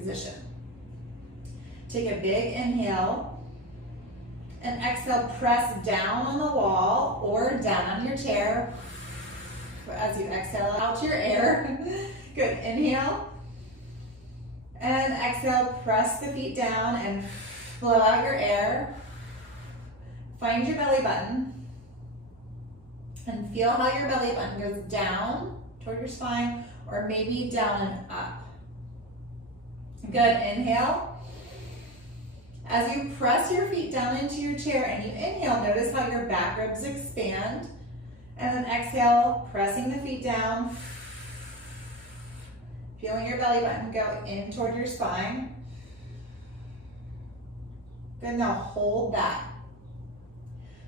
position. Take a big inhale, and exhale, press down on the wall or down on your chair as you exhale out your air. Good, inhale, and exhale, press the feet down and blow out your air. Find your belly button and feel how your belly button goes down toward your spine or maybe down and up. Good, inhale. As you press your feet down into your chair and you inhale, notice how your back ribs expand. And then exhale, pressing the feet down. Feeling your belly button go in toward your spine. Good, now hold that.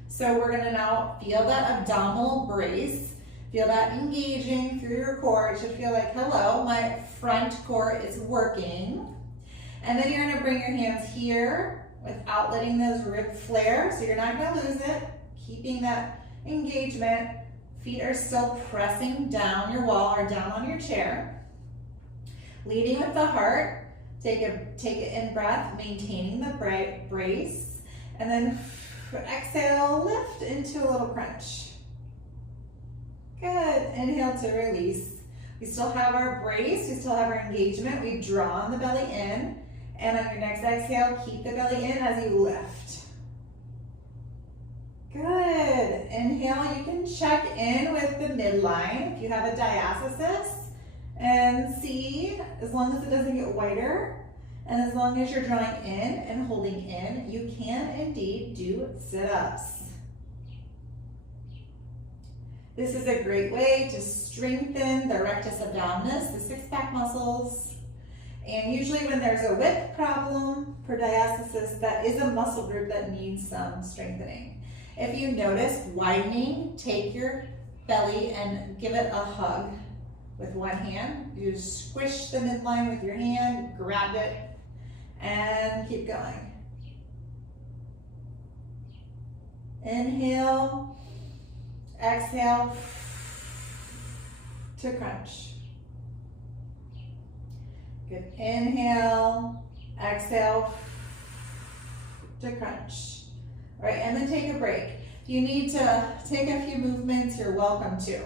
So we're gonna now feel that abdominal brace. Feel that engaging through your core. It should feel like, hello, my front core is working. And then you're gonna bring your hands here without letting those ribs flare. So you're not gonna lose it. Keeping that engagement. Feet are still pressing down your wall or down on your chair. Leading with the heart. Take an in breath, maintaining the brace. And then exhale, lift into a little crunch. Good, inhale to release. We still have our brace, we still have our engagement. We draw on the belly in. And on your next exhale, keep the belly in as you lift. Good, inhale, you can check in with the midline if you have a diastasis and see, as long as it doesn't get whiter, and as long as you're drawing in and holding in, you can indeed do sit-ups. This is a great way to strengthen the rectus abdominis, the six-pack muscles. And usually when there's a width problem for diastasis, that is a muscle group that needs some strengthening. If you notice widening, take your belly and give it a hug with one hand. You squish the midline with your hand, grab it, and keep going. Inhale, exhale to crunch. Good, inhale, exhale to crunch. All right, and then take a break. If you need to take a few movements, you're welcome to.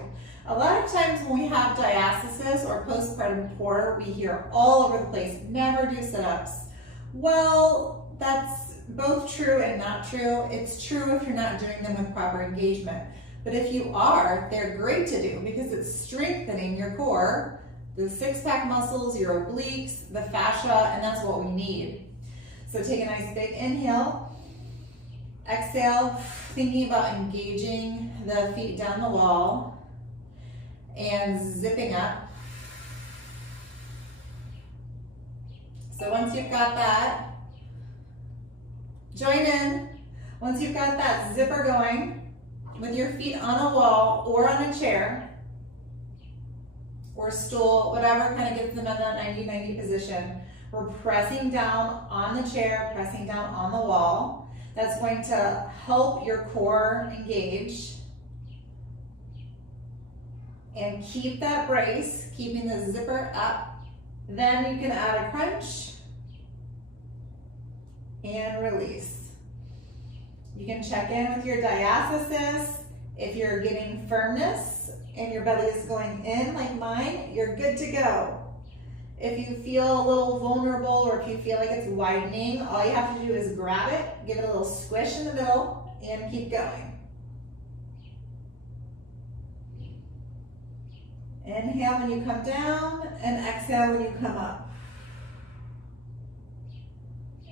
A lot of times when we have diastasis or postpartum core, we hear all over the place, never do sit-ups. Well, that's both true and not true. It's true if you're not doing them with proper engagement. But if you are, they're great to do because it's strengthening your core, the six-pack muscles, your obliques, the fascia, and that's what we need. So take a nice big inhale. Exhale, thinking about engaging the feet down the wall and zipping up. So once you've got that, join in. Once you've got that zipper going with your feet on a wall or on a chair or stool, whatever kind of gets them in that 90-90 position, we're pressing down on the chair, pressing down on the wall. That's going to help your core engage and keep that brace, keeping the zipper up. Then you can add a crunch and release. You can check in with your diastasis. If you're getting firmness and your belly is going in like mine, you're good to go. If you feel a little vulnerable or if you feel like it's widening, all you have to do is grab it, give it a little squish in the middle, and keep going. Inhale when you come down, and exhale when you come up.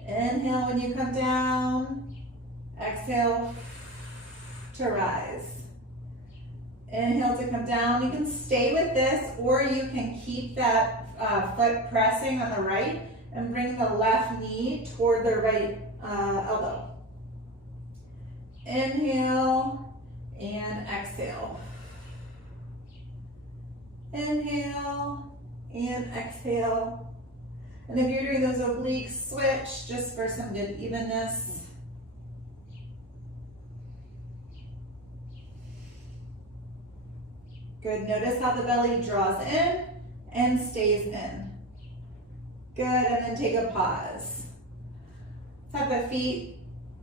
Inhale when you come down, exhale to rise. Inhale to come down. You can stay with this, or you can keep that foot pressing on the right and bring the left knee toward the right elbow. Inhale and exhale. Inhale and exhale. And if you're doing those obliques, switch just for some good evenness. Good, notice how the belly draws in and stays in. Good, and then take a pause. Let's have the feet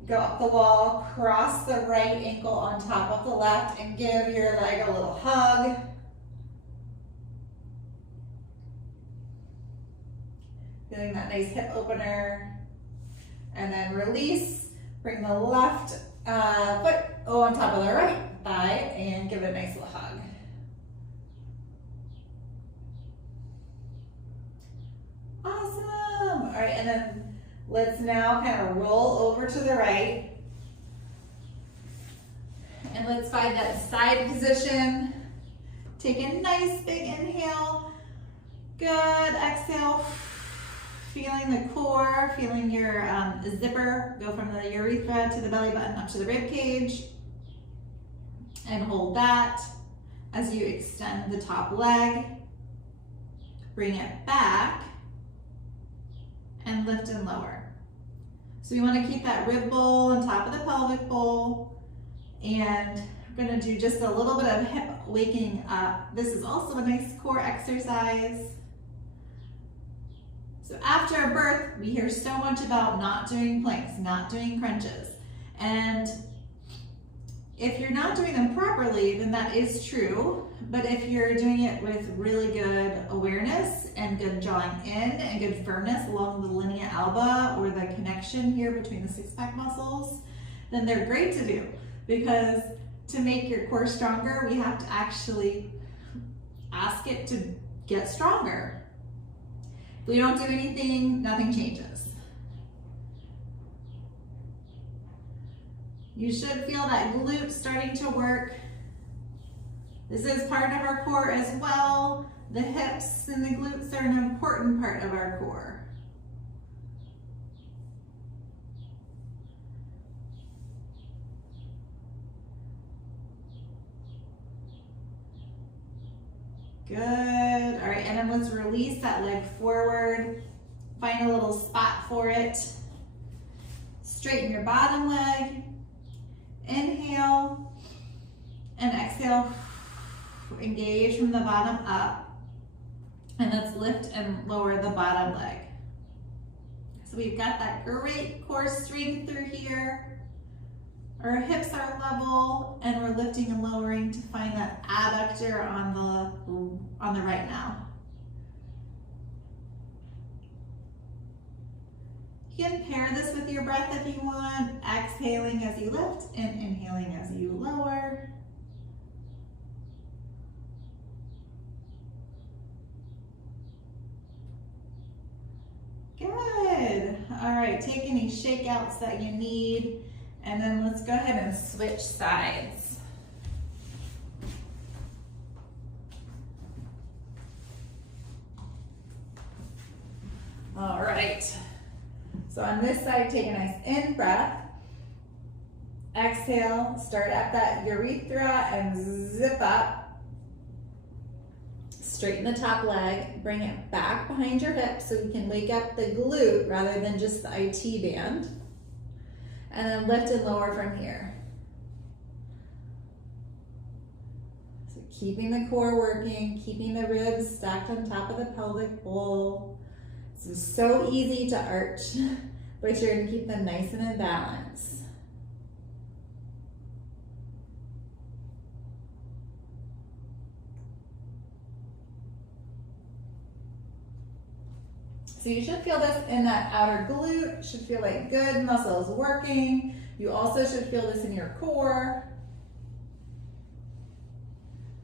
go up the wall, cross the right ankle on top of the left, and give your leg a little hug. Feeling that nice hip opener. And then release, bring the left foot on top of the right thigh and give it a nice little hug. Awesome. All right, and then let's now kind of roll over to the right. And let's find that side position. Take a nice big inhale. Good, exhale. Feeling the core, feeling your zipper go from the urethra to the belly button up to the rib cage. And hold that as you extend the top leg. Bring it back and lift and lower. So you want to keep that rib bowl on top of the pelvic bowl. And we're going to do just a little bit of hip waking up. This is also a nice core exercise. So after a birth, we hear so much about not doing planks, not doing crunches. And if you're not doing them properly, then that is true. But if you're doing it with really good awareness and good jawing in and good firmness along the linea alba or the connection here between the six-pack muscles, then they're great to do. Because to make your core stronger, we have to actually ask it to get stronger. If we don't do anything, nothing changes. You should feel that glute starting to work. This is part of our core as well. The hips and the glutes are an important part of our core. Good. All right, and then let's release that leg forward. Find a little spot for it. Straighten your bottom leg. Inhale and exhale. Engage from the bottom up. And let's lift and lower the bottom leg. So we've got that great core strength through here. Our hips are level and we're lifting and lowering to find that adductor on the right now. You can pair this with your breath if you want, exhaling as you lift and inhaling as you lower. Good. All right, take any shakeouts that you need. And then let's go ahead and switch sides. All right. So on this side, take a nice in breath. Exhale, start at that urethra and zip up. Straighten the top leg, bring it back behind your hip so you can wake up the glute rather than just the IT band. And then lift and lower from here. So keeping the core working, keeping the ribs stacked on top of the pelvic bowl. This is so easy to arch, but you're gonna keep them nice and in balance. So you should feel this in that outer glute, should feel like good muscles working. You also should feel this in your core.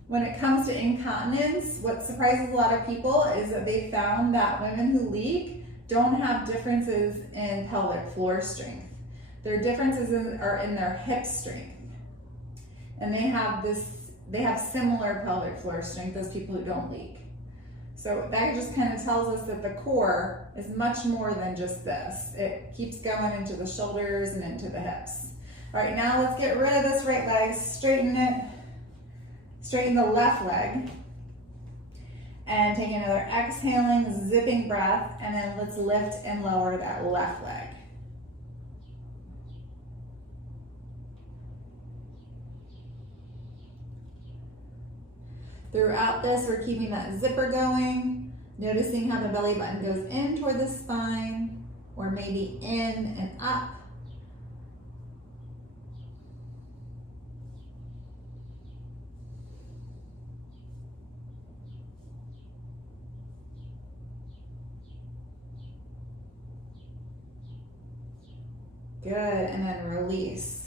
When it comes to incontinence, what surprises a lot of people is that they found that women who leak don't have differences in pelvic floor strength. Their differences are in their hip strength. And they have similar pelvic floor strength as people who don't leak. So that just kind of tells us that the core is much more than just this. It keeps going into the shoulders and into the hips. All right, now let's get rid of this right leg, straighten it, straighten the left leg, and take another exhaling, zipping breath, and then let's lift and lower that left leg. Throughout this, we're keeping that zipper going. Noticing how the belly button goes in toward the spine, or maybe in and up. Good, and then release.